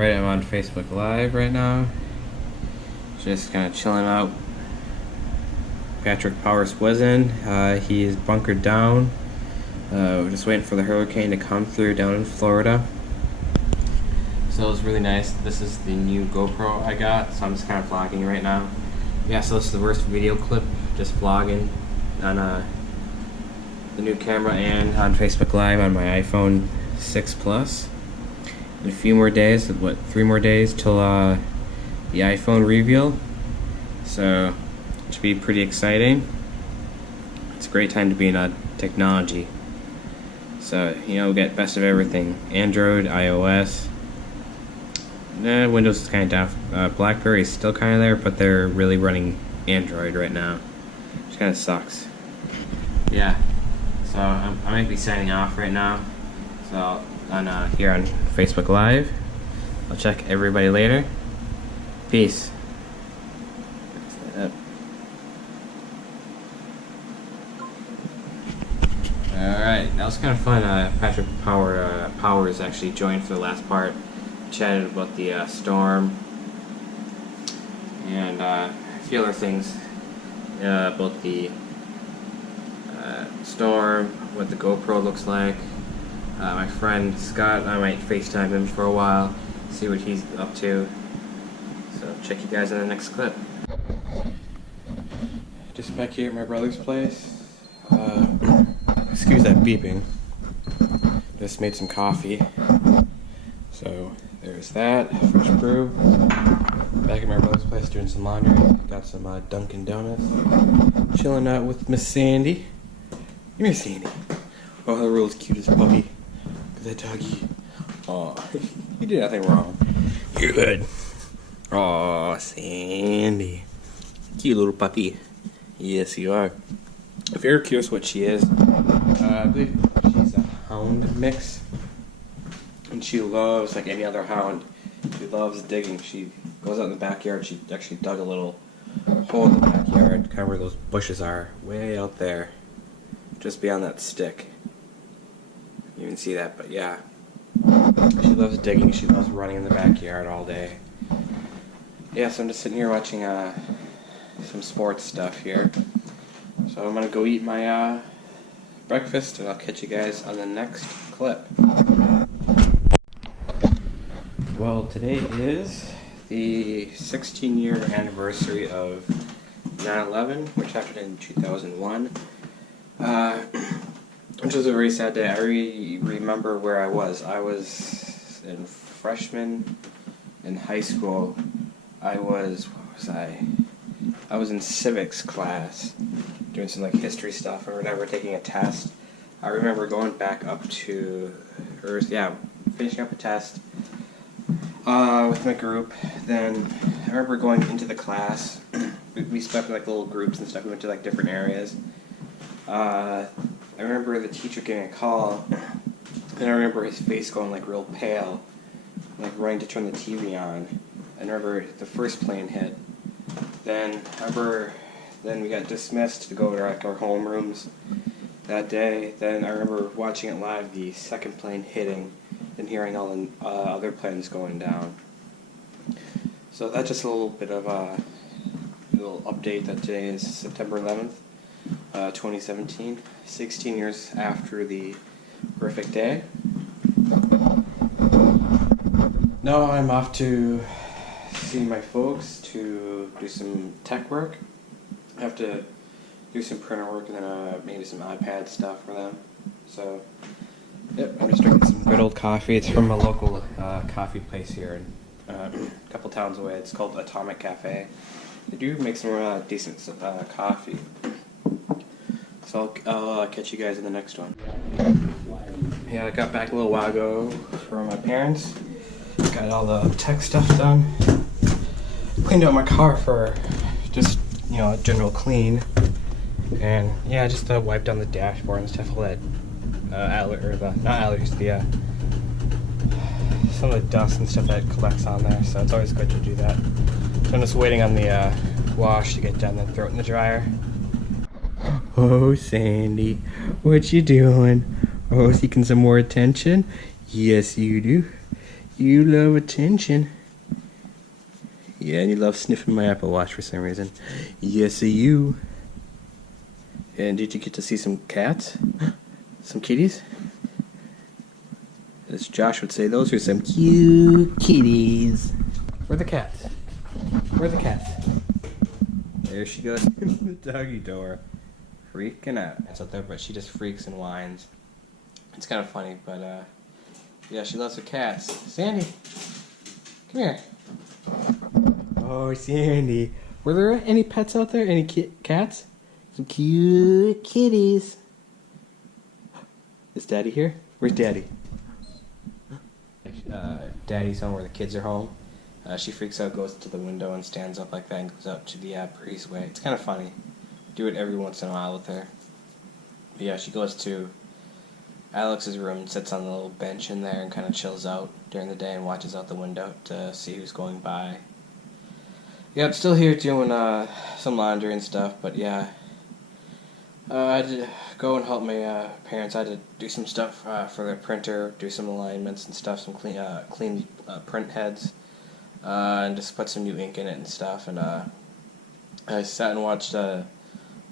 Alright, I'm on Facebook Live right now. Just kind of chilling out. Patrick Powers was in. He is bunkered down. We're just waiting for the hurricane to come through down in Florida. So it was really nice. This is the new GoPro I got, so I'm just kind of vlogging right now. Yeah, so this is the first video clip, just vlogging on the new camera and on Facebook Live on my iPhone 6 Plus. In a few more days, 3 more days till the iPhone reveal. So it should be pretty exciting. It's a great time to be in technology. So, you know, we get best of everything. Android, iOS. Windows is kind of down. BlackBerry is still kind of there, but they're really running Android right now, which kind of sucks. Yeah. So I might be signing off right now. So here on Facebook Live. I'll check everybody later. Peace. Alright, that was kind of fun. Patrick Powers actually joined for the last part. Chatted about the storm and a few other things about the storm, what the GoPro looks like. My friend Scott, I might FaceTime him for a while, see what he's up to. So check you guys in the next clip. Just back here at my brother's place. Excuse that beeping. Just made some coffee. So there's that, fresh brew. Back at my brother's place doing some laundry. Got some Dunkin' Donuts. Chilling out with Miss Sandy. Come here, Sandy. Oh, the world's cutest puppy. That doggy. Aw, you did nothing wrong. You're good. Aw, Sandy. Cute little puppy. Yes, you are. If you're curious what she is, I believe she's a hound mix. And she loves, like any other hound, she loves digging. She goes out in the backyard. She actually dug a little hole in the backyard, kind of where those bushes are, way out there, just beyond that stick. You can see that, but yeah. She loves digging. She loves running in the backyard all day. Yeah, so I'm just sitting here watching some sports stuff here. So I'm gonna go eat my breakfast, and I'll catch you guys on the next clip. Well, today is the 16-year anniversary of 9/11, which happened in 2001. Which was a very sad day. I remember where I was. I was in freshman in high school. I was in civics class, doing some like history stuff or whatever, taking a test. I remember going back up to, finishing up a test with my group. Then I remember going into the class. We split up in like little groups and stuff. We went to like different areas. I remember the teacher getting a call, and I remember his face going like real pale, like running to turn the TV on. I remember the first plane hit. Then we got dismissed to go to like our homerooms that day. Then I remember watching it live, the second plane hitting, and hearing all the other planes going down. So that's just a little bit of a little update that today is September 11th. 2017, 16 years after the horrific day. Now I'm off to see my folks to do some tech work. I have to do some printer work and then maybe some iPad stuff for them. So, yep, I'm just drinking some good old coffee. It's from a local coffee place here, a couple towns away. It's called Atomic Cafe. They do make some decent coffee. So I'll catch you guys in the next one. Yeah, I got back a little while ago from my parents. Got all the tech stuff done. Cleaned out my car for just, a general clean. And yeah, just wiped down the dashboard and stuff. All that, some of the dust and stuff that collects on there. So it's always good to do that. So I'm just waiting on the wash to get done, then throw it in the dryer. Oh, Sandy, what you doing? Oh, seeking some more attention? Yes, you do. You love attention. Yeah, and you love sniffing my Apple Watch for some reason. Yes, you. And did you get to see some cats? Some kitties? As Josh would say, those are some cute kitties. Where are the cats? Where are the cats? There she goes in the doggy door. Freaking out. It's out there, but she just freaks and whines. It's kind of funny, but yeah, she loves her cats. Sandy, come here. Oh, Sandy. Were there any pets out there? Any cats? Some cute kitties. Is Daddy here? Where's Daddy? Daddy's home where the kids are home. She freaks out, goes to the window and stands up like that and goes out to the breezeway. It's kind of funny. Do it every once in a while with her. But yeah, she goes to Alex's room and sits on the little bench in there and kind of chills out during the day and watches out the window to see who's going by. Yeah, I'm still here doing some laundry and stuff, but yeah. I had to go and help my parents. I had to do some stuff for their printer, do some alignments and stuff, some clean print heads, and just put some new ink in it and stuff. And I sat and watched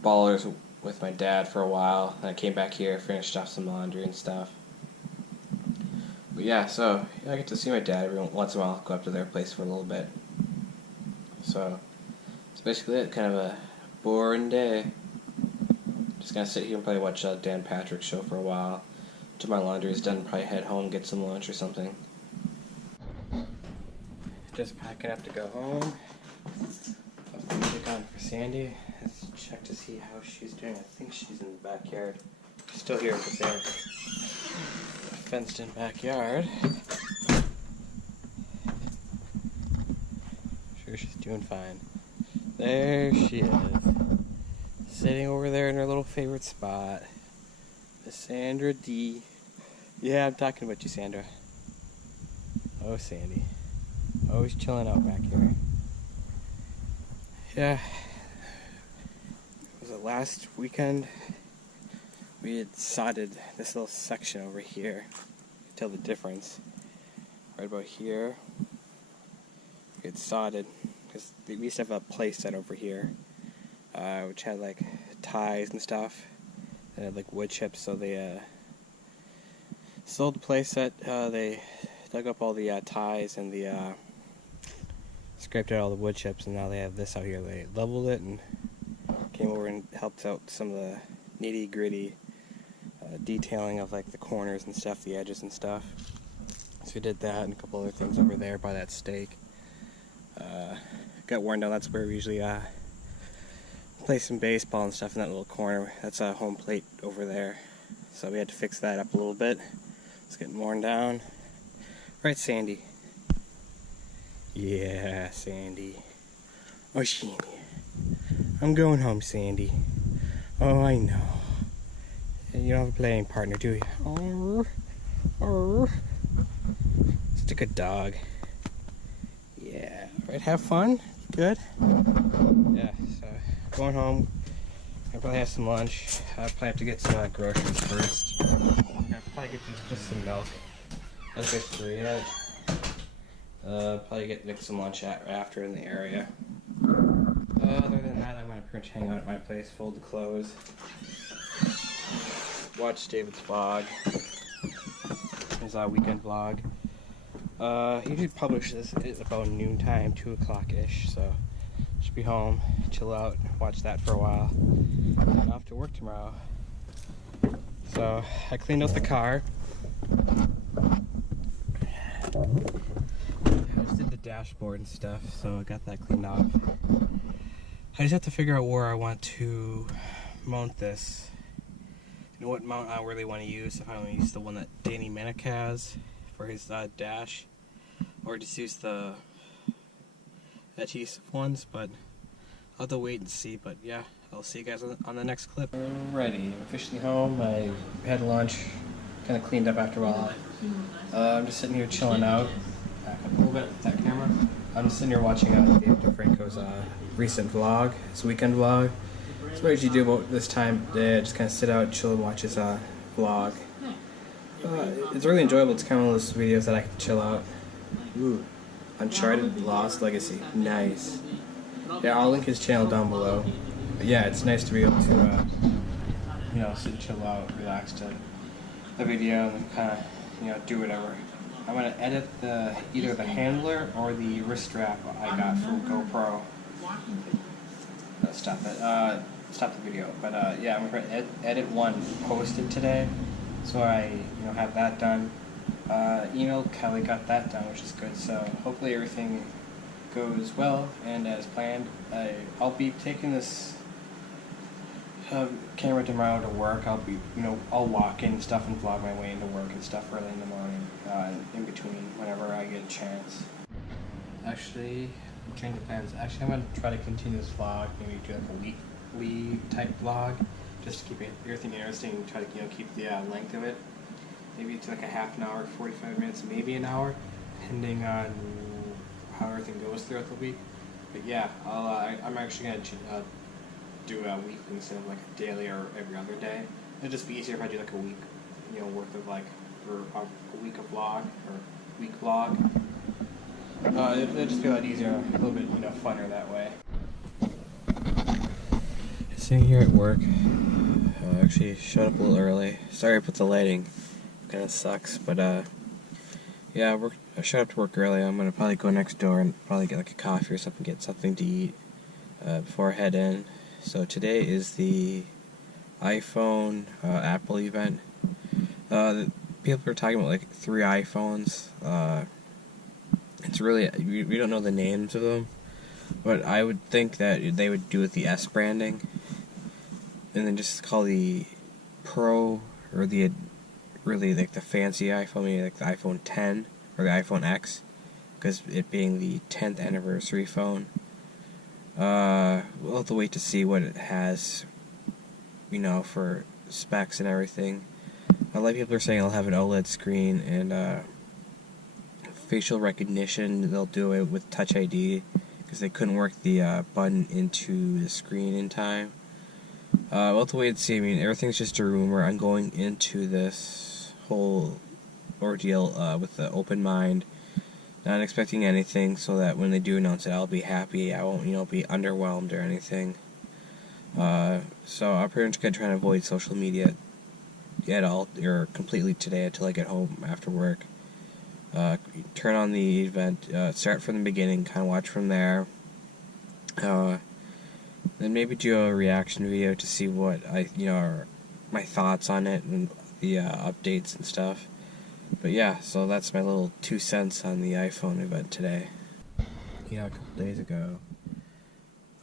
Ballers with my dad for a while, and I came back here, finished off some laundry and stuff. But yeah, so I get to see my dad every once in a while, go up to their place for a little bit. So that's basically it, kind of a boring day. Just gonna sit here and probably watch Dan Patrick's show for a while. Till my laundry is done, probably head home, get some lunch or something. Just packing up to go home. Put the music on for Sandy. Let's check to see how she's doing. I think she's in the backyard. She's still here because they're a fenced-in backyard. Sure, she's doing fine. There she is. Sitting over there in her little favorite spot. Miss Sandra D. Yeah, I'm talking about you, Sandra. Oh, Sandy. Always chilling out back here. Yeah. Was it last weekend? We had sodded this little section over here. You can tell the difference. Right about here. We had sodded. Because we used to have a play set over here. Which had like ties and stuff. It had like wood chips, so they sold the play set. They dug up all the ties and the scraped out all the wood chips, and now they have this out here. They leveled it and came over and helped out some of the nitty gritty detailing of like the corners and stuff, the edges and stuff. So we did that and a couple other things over there by that stake. Got worn down. That's where we usually play some baseball and stuff in that little corner. That's a home plate over there. So we had to fix that up a little bit. It's getting worn down. Right, Sandy? Yeah, Sandy. Oh, Sandy. I'm going home, Sandy. Oh, I know. You don't have a playing partner, do you? Oh. Such a good dog. Yeah. Right, have fun? Good? Yeah, so going home. I'll probably have some lunch. I'll probably have to get some groceries first. I'll probably get just some milk. That's basically it. Probably get some lunch after in the area. Other than that, I'm going to pretty much hang out at my place, fold the clothes, watch David's vlog, his weekend vlog. He usually publishes this at about noontime, 2 o'clock-ish, so should be home, chill out, watch that for a while, and off to work tomorrow. So, I cleaned out the car. I just did the dashboard and stuff, so I got that cleaned off. I just have to figure out where I want to mount this. You know what mount I really want to use, if I want to use the one that Danny Minnick has for his dash, or just use the adhesive ones, but I'll have to wait and see. But yeah, I'll see you guys on the next clip. Alrighty, I'm officially home. I had lunch, kind of cleaned up after a while. I'm just sitting here chilling out. Back up a little bit with that camera. I'm sitting here watching David DeFranco's recent vlog, his weekend vlog. So what did you do about this time today? I just kind of sit out, chill, and watch his vlog. It's really enjoyable. It's kind of one of those videos that I can chill out, Ooh, Uncharted Lost Legacy. Nice. Yeah, I'll link his channel down below. But yeah, it's nice to be able to, sit and chill out, relax to the video, and kind of, do whatever. I'm gonna edit either the handler or the wrist strap I got from GoPro. Stop it. Stop the video. But yeah, I'm gonna edit one, post it today, so I have that done. Emailed Kelly, got that done, which is good. So hopefully everything goes well and as planned. I'll be taking this camera tomorrow to work. I'll walk in and stuff and vlog my way into work and stuff early in the morning, in between whenever I get a chance. Actually, change of plans. Actually, I'm gonna try to continue this vlog. Maybe do like a weekly type vlog, just to keep everything interesting and try to keep the length of it. Maybe it's like a half an hour, 45 minutes, maybe an hour, depending on how everything goes throughout the week. But yeah, I'm actually gonna do a weekly instead of like a daily or every other day. It'd just be easier if I do like a week, worth of or a week of vlog or week vlog. It'd just be a lot easier, a little bit, funner that way. Sitting here at work. Actually showed up a little early. Sorry about the lighting. Kind of sucks, but yeah, I showed up to work early. I'm gonna probably go next door and probably get like a coffee or something, get something to eat before I head in. So today is the iPhone Apple event. People are talking about like 3 iPhones. It's really, we don't know the names of them, but I would think that they would do with the S branding, and then just call the Pro or the really like the fancy iPhone, maybe like the iPhone 10 or the iPhone X, because it being the 10th anniversary phone. We'll have to wait to see what it has, for specs and everything. A lot of people are saying it'll have an OLED screen and facial recognition. They'll do it with Touch ID because they couldn't work the button into the screen in time. We'll have to wait and see. I mean, everything's just a rumor. I'm going into this whole ordeal with an open mind, not expecting anything, so that when they do announce it, I'll be happy. I won't, be underwhelmed or anything. So I'm pretty much gonna try and avoid social media at all, or completely today until I get home after work. Turn on the event, start from the beginning, kind of watch from there. Then maybe do a reaction video to see what are my thoughts on it and the updates and stuff. But yeah, so that's my little 2 cents on the iPhone event today. A couple days ago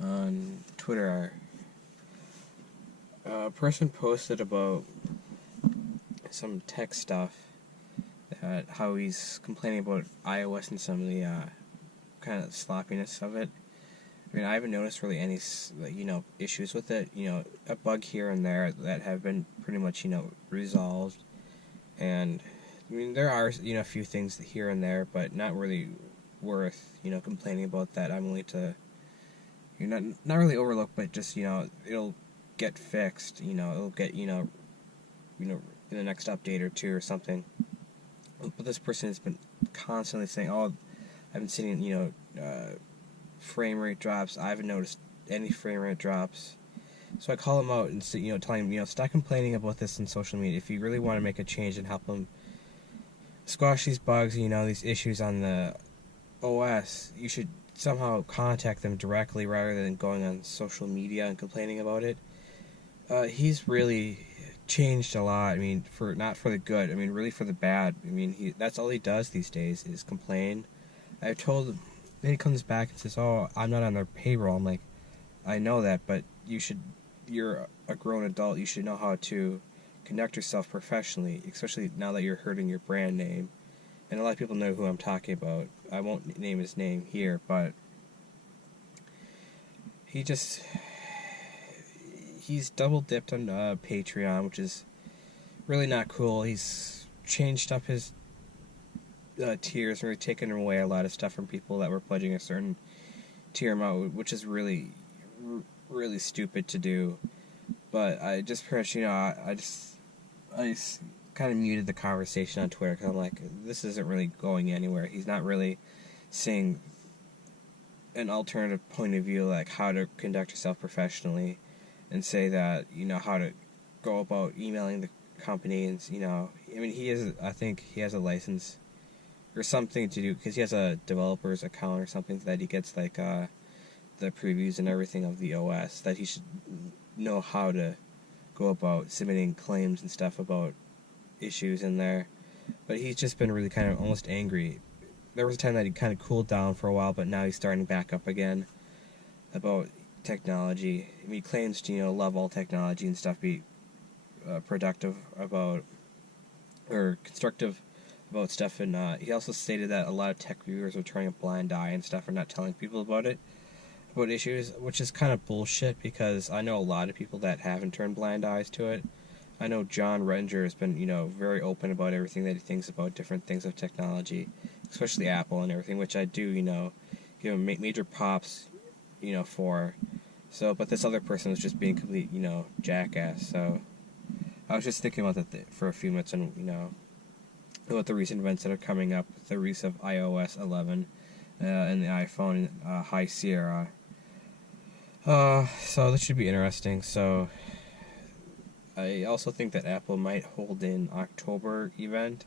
on Twitter, a person posted about some tech stuff, how he's complaining about iOS and some of the kind of sloppiness of it. I mean, I haven't noticed really any issues with it. A bug here and there that have been pretty much resolved, and I mean there are a few things here and there, but not really worth complaining about that. I'm willing to not really overlook, but just it'll get fixed. It'll get in the next update or two or something. But this person has been constantly saying, "Oh, I've been seeing frame rate drops. I haven't noticed any frame rate drops." So I call him out and tell him, stop complaining about this in social media. If you really want to make a change and help them squash these bugs, these issues on the OS, you should somehow contact them directly rather than going on social media and complaining about it. He's really changed a lot. I mean, not for the good. I mean, really for the bad. I mean, that's all he does these days is complain. I've told him. Then he comes back and says, "Oh, I'm not on their payroll." I'm like, I know that, but you're a grown adult. You should know how to conduct yourself professionally, especially now that you're hurting your brand name. And a lot of people know who I'm talking about. I won't name his name here, but he's double dipped on Patreon, which is really not cool. He's changed up his tiers, or taken away a lot of stuff from people that were pledging a certain tier amount, which is really, really stupid to do. But I just pretty much, kind of muted the conversation on Twitter because I'm like, this isn't really going anywhere. He's not really saying an alternative point of view, like how to conduct yourself professionally, and say that, you know, how to go about emailing the company, and, you know, I mean, I think he has a license or something to do, because he has a developer's account or something that he gets, like, the previews and everything of the OS, that he should know how to go about submitting claims and stuff about issues in there. But he's just been really kind of almost angry. There was a time that he kind of cooled down for a while, but now he's starting back up again about technology. I mean, he claims to, you know, love all technology and stuff, be productive about, or constructive about stuff, and he also stated that a lot of tech reviewers are turning a blind eye and stuff, and not telling people about issues, which is kind of bullshit, because I know a lot of people that haven't turned blind eyes to it. I know John Renger has been, you know, very open about everything that he thinks about different things of technology, especially Apple and everything, which I do, you know, give him major props, you know, for. So, but this other person was just being complete, you know, jackass. So, I was just thinking about that for a few minutes, and, you know, about the recent events that are coming up, with the release of iOS 11 and the iPhone High Sierra. So this should be interesting. So I also think that Apple might hold an October event,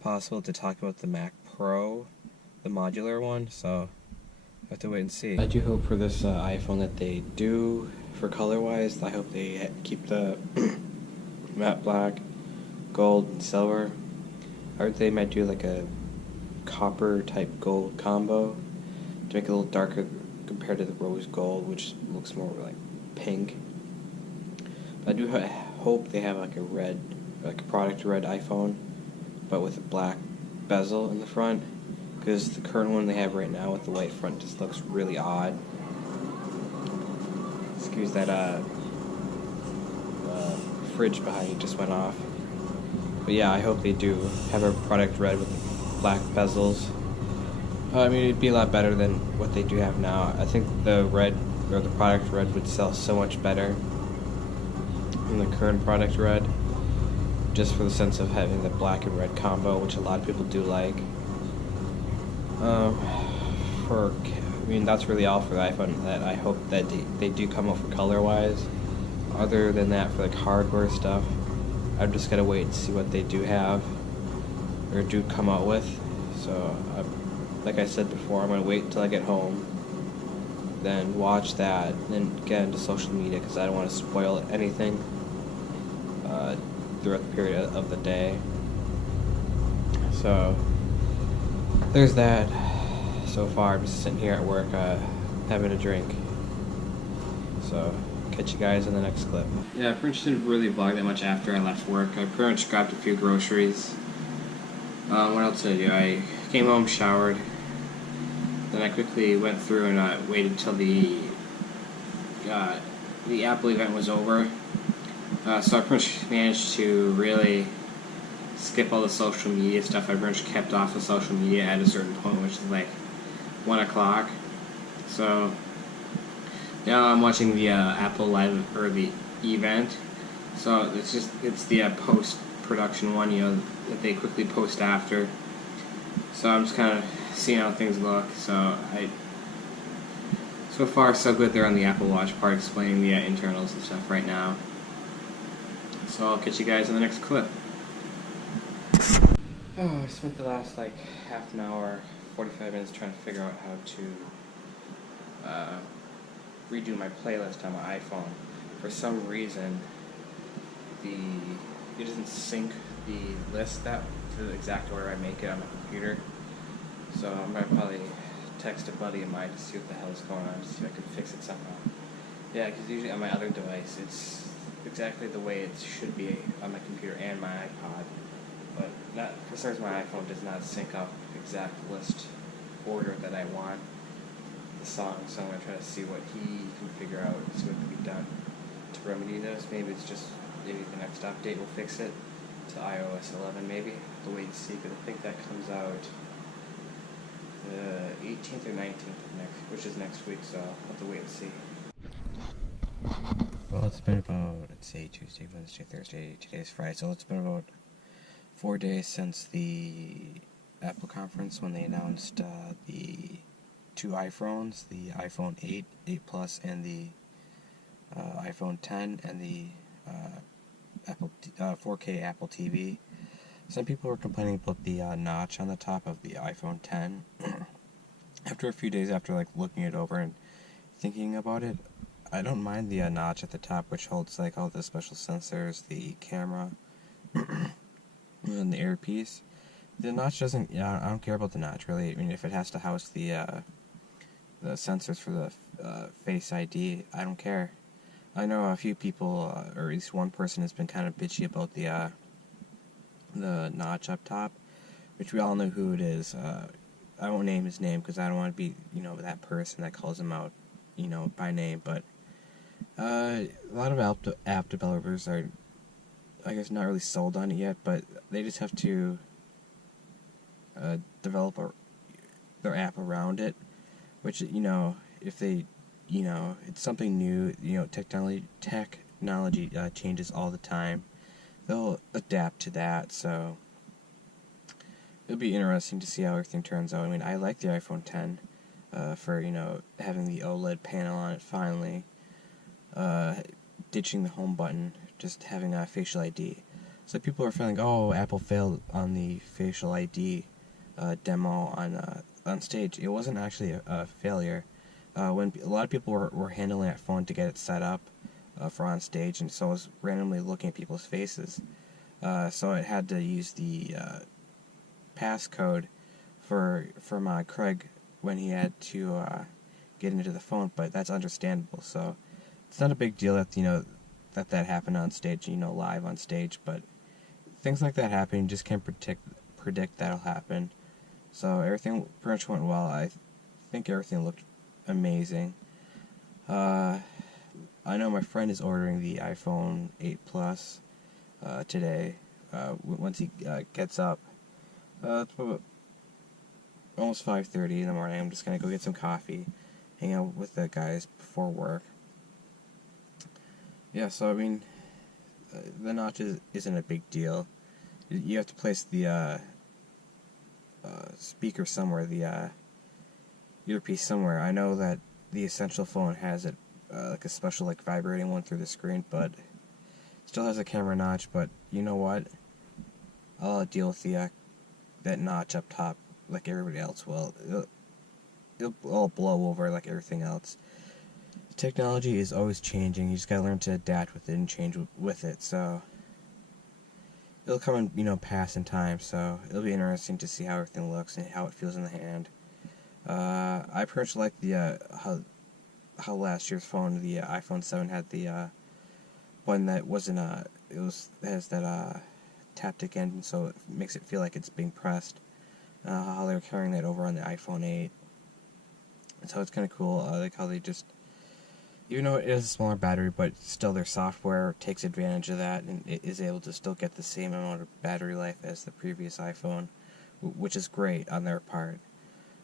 possible, to talk about the Mac Pro, the modular one. So I have to wait and see. I do hope for this iPhone that they do, for color-wise, I hope they keep the matte black, gold, and silver. Or they might do like a copper type gold combo to make it a little darker compared to the rose gold, which looks more like pink. But I do hope they have like a red, like a product red iPhone, but with a black bezel in the front, because the current one they have right now with the white front just looks really odd. Excuse that fridge behind me just went off. But yeah, I hope they do have a product red with black bezels. I mean, it'd be a lot better than what they do have now. I think the red, or the product red, would sell so much better than the current product red, just for the sense of having the black and red combo, which a lot of people do like. I mean, that's really all for the iPhone that I hope that they do come out for color-wise. Other than that, for like hardware stuff, I'm just gonna wait and see what they do have, or do come out with. So, like I said before, I'm gonna wait until I get home, then watch that, then get into social media, because I don't want to spoil anything throughout the period of the day. So, there's that. So far, I'm just sitting here at work, having a drink. So, catch you guys in the next clip. Yeah, I pretty much didn't really vlog that much after I left work. I pretty much grabbed a few groceries. What else did I do? I came home, showered. Then I quickly went through and waited till the Apple event was over. So I pretty much managed to really skip all the social media stuff. I pretty much kept off of social media at a certain point, which is like 1 o'clock. So now I'm watching the Apple Live, or the event. So it's the post-production one, you know, that they quickly post after. So I'm just kind of seeing how things look. So so far so good there on the Apple Watch part, explaining the internals and stuff right now. So I'll catch you guys in the next clip. Oh, I spent the last like half an hour, 45 minutes trying to figure out how to redo my playlist on my iPhone. For some reason, it doesn't sync the list to the exact order I make it on my computer. So I'm gonna probably text a buddy of mine to see what the hell is going on, to see if I can fix it somehow. Yeah, because usually on my other device, it's exactly the way it should be on my computer and my iPod. But for some reason my iPhone does not sync up exact list order that I want the song. So I'm gonna try to see what he can figure out, see what can be done to remedy this. Maybe the next update will fix it to iOS 11. Maybe I'll have to wait and see, because I think that comes out the 18th or 19th of which is next week. So I'll have to wait and see. Well, it's been about, let's say, Tuesday, Wednesday, Thursday, today's Friday, so it's been about 4 days since the Apple conference when they announced the two iPhones, the iPhone 8, 8 Plus, and the iPhone 10, and the 4K Apple TV. Some people were complaining about the notch on the top of the iPhone 10. After a few days after looking it over and thinking about it, I don't mind the notch at the top, which holds all the special sensors, the camera, and the earpiece. The notch doesn't. Yeah, I don't care about the notch really. I mean, if it has to house the sensors for the Face ID, I don't care. I know a few people, or at least one person, has been kind of bitchy about the notch up top, which we all know who it is. I won't name his name because I don't want to be, that person that calls him out, by name. But a lot of app developers are, I guess, not really sold on it yet, but they just have to develop their app around it, which, if they, it's something new, technology changes all the time. They'll adapt to that, so it'll be interesting to see how everything turns out. I mean, I like the iPhone 10 for, having the OLED panel on it finally, ditching the home button, just having a facial ID. So people are feeling, oh, Apple failed on the facial ID demo on stage. It wasn't actually a failure. When a lot of people were handling that phone to get it set up for on stage, and so I was randomly looking at people's faces. So it had to use the passcode from Craig when he had to get into the phone, but that's understandable. So it's not a big deal that that happened on stage, live on stage. But things like that happen. You just can't predict that'll happen. So everything pretty much went well. I think everything looked amazing. I know my friend is ordering the iPhone 8 Plus today. Once he gets up, it's about almost 5:30 in the morning. I'm just gonna go get some coffee, hang out with the guys before work. Yeah, so I mean, the notch isn't a big deal. You have to place the speaker somewhere, the earpiece somewhere. I know that the Essential phone has it, a special vibrating one through the screen, but still has a camera notch. But you know what? I'll deal with the that notch up top like everybody else will. It'll all blow over like everything else. Technology is always changing. You just gotta learn to adapt with it and change with it. So it'll come and pass in time. So it'll be interesting to see how everything looks and how it feels in the hand. I personally like the how last year's phone, the iPhone 7, had the one that wasn't has that taptic engine, so it makes it feel like it's being pressed. How they were carrying that over on the iPhone 8. So it's kind of cool. I like how they just, even though it is a smaller battery, but still their software takes advantage of that and it is able to still get the same amount of battery life as the previous iPhone, which is great on their part.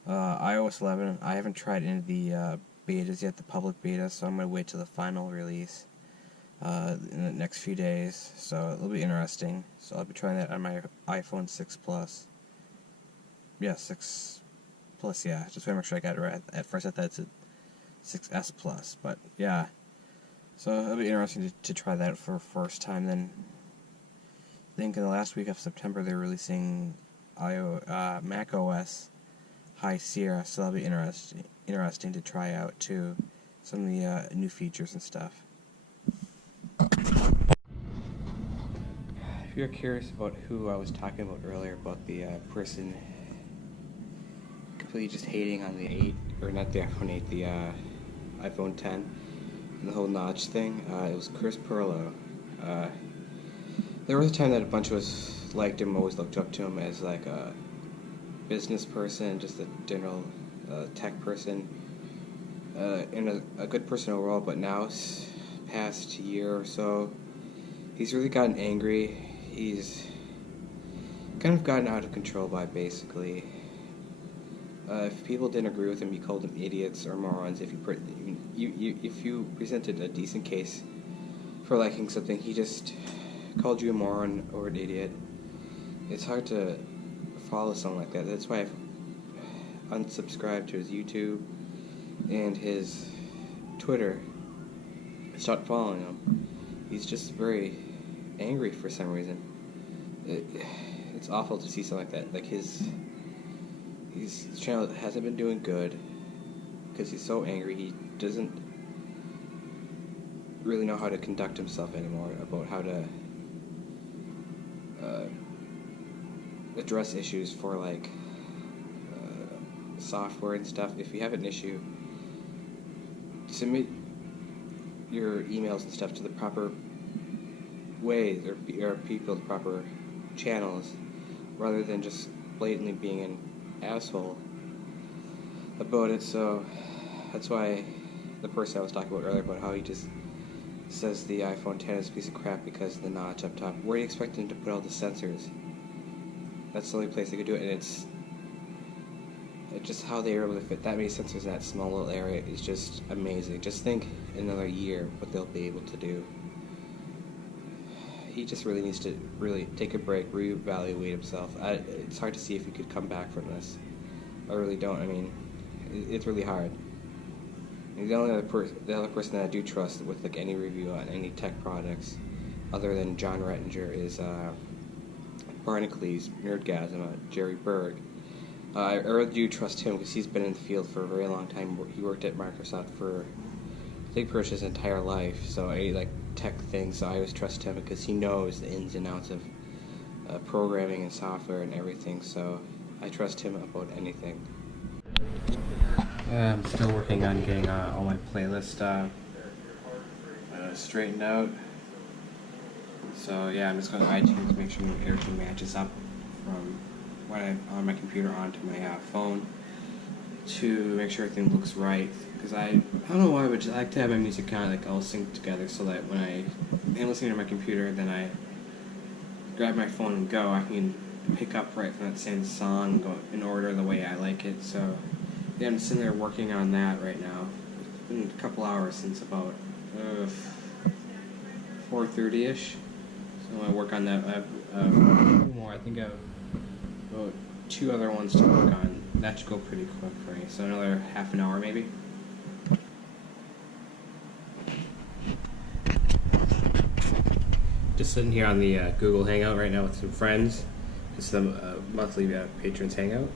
iOS 11, I haven't tried any of the betas yet, the public beta, so I'm going to wait till the final release in the next few days, so it'll be interesting. So I'll be trying that on my iPhone 6 Plus. Yeah, 6 Plus, yeah, just want to make sure I got it right. At first I thought it's a 6S Plus, but yeah. So it'll be interesting to try that for the first time. Then I think in the last week of September they're releasing Mac OS High Sierra, so that'll be interesting to try out too, some of the new features and stuff. If you're curious about who I was talking about earlier, about the person completely just hating on the 8, or not the iPhone 8, the iPhone 10, and the whole notch thing, it was Chris Pirillo. There was a time that a bunch of us liked him, always looked up to him as like a business person, just a general tech person, and a good person overall. But now, past year or so, he's really gotten angry. He's kind of gotten out of control by basically. If people didn't agree with him, he called them idiots or morons. If you presented a decent case for liking something, he just called you a moron or an idiot. it's hard to follow someone like that. That's why I've unsubscribed to his YouTube and his Twitter. I stopped following him. He's just very angry for some reason. It's awful to see something like that. Like his channel hasn't been doing good because he's so angry. He doesn't really know how to conduct himself anymore, about how to address issues for like software and stuff. If you have an issue, submit your emails and stuff to the proper ways or people, the proper channels, rather than just blatantly being an asshole about it. So that's why the person I was talking about earlier, about how he just says the iPhone 10 is a piece of crap because of the notch up top. Where do you expect him to put all the sensors? That's the only place they could do it, and it's just how they are able to fit that many sensors in that small little area is just amazing. Just think in another year what they'll be able to do. He just really needs to really take a break, reevaluate himself. It's hard to see if he could come back from this. I really don't. I mean, it's really hard. And the other person that I do trust with like any review on any tech products, other than John Rettinger, is Barnacules, Nerdgasm, Jerry Berg. I really do trust him because he's been in the field for a very long time. He worked at Microsoft for, I think, pretty much his entire life. So I like tech things. So I always trust him because he knows the ins and outs of programming and software and everything. So I trust him about anything. I'm still working on getting all my playlist straightened out. So yeah, I'm just going to iTunes to make sure everything matches up from what I have on my computer onto my phone to make sure everything looks right. Because I don't know why, but I like to have my music kind of like all synced together so that when I am listening to my computer, then I grab my phone and go. I can pick up right from that same song and go in order the way I like it. So yeah, I'm sitting there working on that right now. It's been a couple hours since about 4:30ish. So I'm gonna work on that. I have more. I think I have about 2 other ones to work on. That should go pretty quick for me. So another half an hour maybe. Just sitting here on the Google Hangout right now with some friends. It's the monthly patrons hangout.